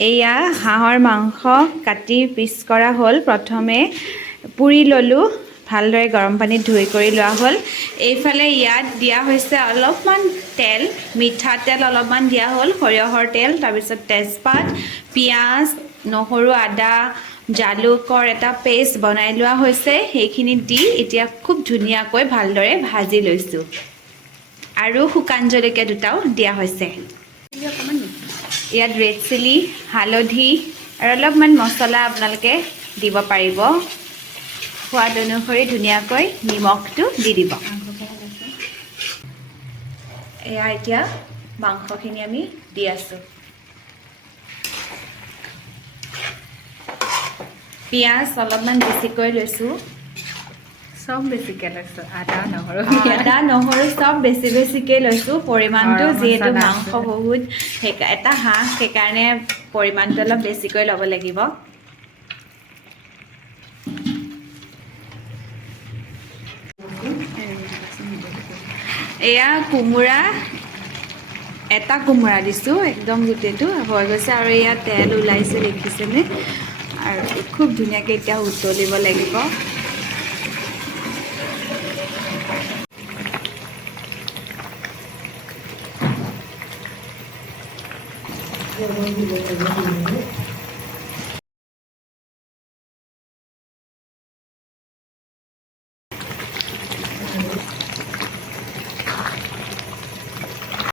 এয়া হাঁহৰ মাংস কাটি পিচ কৰা হ'ল। প্ৰথমে পুৰি ল'লোঁ, ভালদৰে গৰম পানীত ধুই কৰি লোৱা হ'ল। এইফালে ইয়াত দিয়া হৈছে অলপমান তেল, মিঠাতেল অলপমান দিয়া হ'ল, সৰিয়হৰ তেল, তাৰপিছত তেজপাত, পিঁয়াজ, নহৰু, আদা, জালুকৰ এটা পেষ্ট বনাই লোৱা হৈছে। সেইখিনি দি এতিয়া খুব ধুনীয়াকৈ ভালদৰে ভাজি লৈছোঁ আৰু শুকান জলকীয়া দুটাও দিয়া হৈছে। ইয়াত ৰেড চিলি, হালধি আৰু অলপমান মছলা আপোনালোকে দিব পাৰিব। সোৱাদ অনুসৰি ধুনীয়াকৈ নিমখটো দি দিব। এয়া এতিয়া মাংসখিনি আমি দি আছোঁ। পিঁয়াজ অলপমান বেছিকৈ লৈছোঁ। চব বেছিকৈ লৈছোঁ, আদা নহৰু চব বেছিকৈ লৈছোঁ। পৰিমাণটো যিহেতু মছলা মাংস বহুত, এটা হাঁহ, সেইকাৰণে পৰিমাণটো অলপ বেছিকৈ ল'ব লাগিব। এয়া কোমোৰা, এটা কোমোৰা দিছোঁ, একদম গোটেইটো হৈ গৈছে আৰু এয়া তেল ওলাইছে দেখিছেনে? আৰু খুব ধুনীয়াকৈ এতিয়া উতলিব লাগিব।